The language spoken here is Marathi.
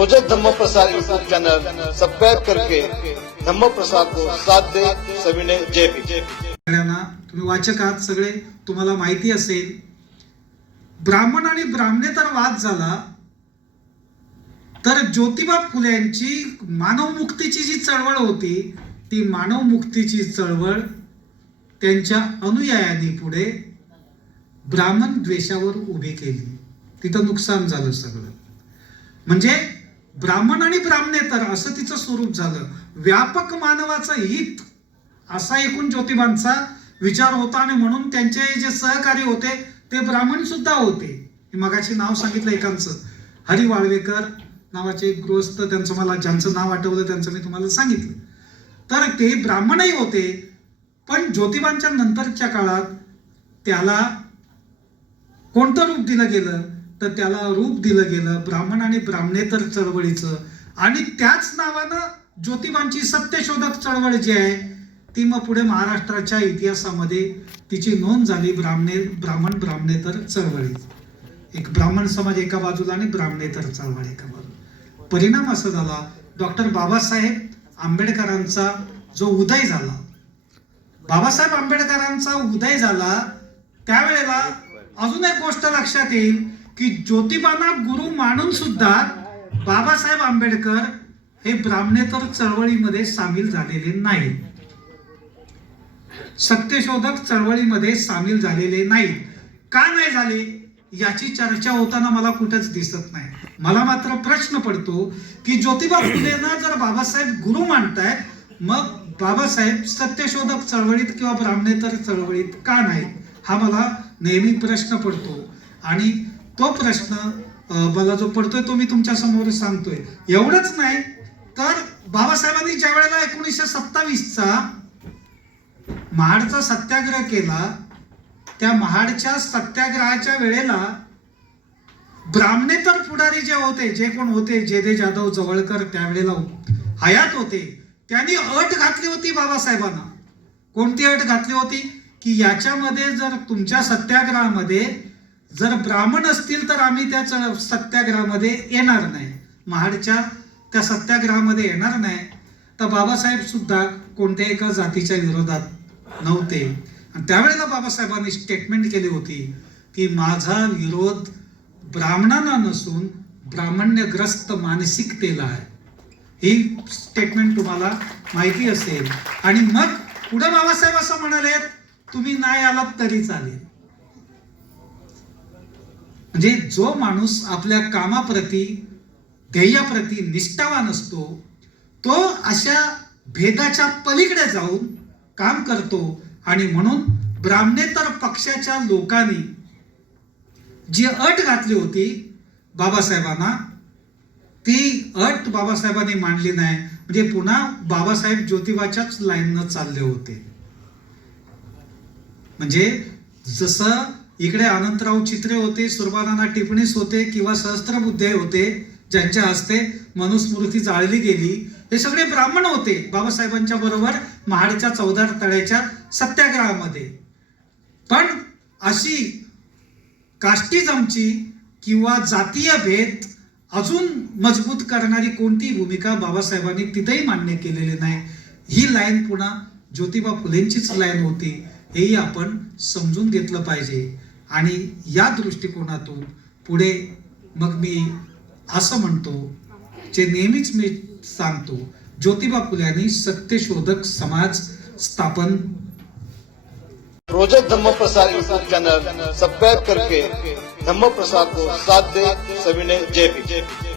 रोजक धम्म प्रसार यूट्यूब चैनल सब्सक्राइब करके धम्म प्रसार को साथ दे सविनय जय भी सगळ्यांना तुम्ही वाचक आहात सगळे तुम्हाला माहिती असेल ब्राह्मण आणि ब्राह्मणेतर वाद झाला तर ज्योतिबा फुले यांची मानवमुक्तीची जी चळवळ होती ती मानवमुक्तीची चळवळ त्यांच्या अनुयायांनी पुढे ब्राह्मण द्वेषावर उभी केली. तिथं नुकसान झालं सगळं. म्हणजे ब्राह्मण आणि ब्राह्मणेतर असं तिचं स्वरूप झालं. व्यापक मानवाचं हित असा एकूण ज्योतिबांचा विचार होता आणि म्हणून त्यांचे जे सहकारी होते ते ब्राह्मण सुद्धा होते. मगाशी नाव सांगितलं एकांचं. हरी वाळवेकर नावाचे एक गृहस्थ त्यांचं मला ज्यांचं नाव आठवलं त्यांचं मी तुम्हाला सांगितलं. तर ते ब्राह्मणही होते पण ज्योतिबांच्या नंतरच्या काळात त्याला कोणतं रूप दिलं गेलं? तर त्याला रूप दिलं गेलं ब्राह्मण आणि ब्राह्मणेतर चळवळीचं. आणि त्याच नावानं ज्योतिबांची सत्यशोधक चळवळ जी आहे ती मग पुढे महाराष्ट्राच्या इतिहासामध्ये तिची नोंद झाली ब्राह्मणे ब्राह्मण ब्राह्मणेतर चळवळी. एक ब्राह्मण समाज एका बाजूला आणि ब्राह्मणेतर चळवळ एका बाजूला. परिणाम असा झाला डॉक्टर बाबासाहेब आंबेडकरांचा जो उदय झाला बाबासाहेब आंबेडकरांचा उदय झाला त्यावेळेला अजून एक गोष्ट लक्षात येईल की ज्योतिबांना गुरु मानून सुद्धा बाबासाहेब आंबेडकर हे ब्राह्मणेतर चळवळीमध्ये सामील झालेले नाहीत. सत्यशोधक चळवळीमध्ये सामील झालेले नाहीत. का नाही झाले? याची चर्चा होताना मला कुठंच दिसत नाही. मला मात्र प्रश्न पडतो की ज्योतिबा फुलेंना जर बाबासाहेब गुरु मानतायत मग बाबासाहेब सत्यशोधक चळवळीत किंवा ब्राह्मणेतर चळवळीत का नाही हा मला नेहमी प्रश्न पडतो. आणि तो प्रश्न मला जो पडतोय तो मी तुमच्यासमोर सांगतोय. एवढंच नाही तर बाबासाहेबांनी ज्या वेळेला एकोणीसशे सत्तावीसचा महाडचा सत्याग्रह केला त्या महाडच्या सत्याग्रहाच्या वेळेला ब्राह्मणेतर पुढारी जे होते जे कोण होते जेदे जाधव जवळकर त्यावेळेला हयात होते त्यांनी अट घातली होती बाबासाहेबांना. कोणती अट घातली होती? की याच्यामध्ये जर तुमच्या सत्याग्रहामध्ये जर ब्राह्मण असतील तर आम्ही त्या सत्याग्रहामध्ये येणार नाही. महाडच्या त्या सत्याग्रहामध्ये येणार नाही. तर बाबासाहेब सुद्धा कोणत्या एका जातीच्या विरोधात नव्हते. आणि त्यावेळेला बाबासाहेबांनी स्टेटमेंट केली होती की माझा विरोध ब्राह्मणांना नसून ब्राह्मण्यग्रस्त मानसिकतेला आहे. ही स्टेटमेंट तुम्हाला माहिती असेल. आणि मग पुढे बाबासाहेब असं म्हणाले तुम्ही नाही आलात तरी चालेल. म्हणजे जो माणूस आपल्या कामाप्रती ध्येयाप्रती निष्ठावान असतो तो अशा भेदाच्या पलीकडे जाऊन काम करतो आणि म्हणून ब्राह्मणेतर पक्षाच्या लोकांनी जी अट घातली होती बाबासाहेबांना ती अट बाबासाहेबांनी मांडली नाही. म्हणजे पुन्हा बाबासाहेब ज्योतिबाच्याच लाईननं चालले होते. म्हणजे जसं इकडे अनंतराव चित्रे होते सुरबानाना टिपणीस होते किंवा सहस्त्रबुद्धे होते ज्यांच्या हस्ते मनुस्मृती जाळली गेली हे सगळे ब्राह्मण होते बाबासाहेबांच्या बरोबर महाडच्या चौदार तळ्याच्या सत्याग्रहामध्ये. पण अशी कास्टिझमची किंवा जातीय भेद अजून मजबूत करणारी कोणती भूमिका बाबासाहेबांनी तिथेही मान्य केलेली नाही. ही लाईन पुन्हा ज्योतिबा फुलेंचीच लाईन होती हेही आपण समजून घेतलं पाहिजे. आणि या दृष्टिकोनातून पुढे मग मी असं म्हणतो जे नेहमीच मी सांगतो ज्योतिबा फुल्यांनी सत्यशोधक समाज स्थापन रोजक धम्म प्रसार यूट्यूब चैनल सब्सक्राइब करके धम्म प्रसार को साथ दे सविनय जय भीम.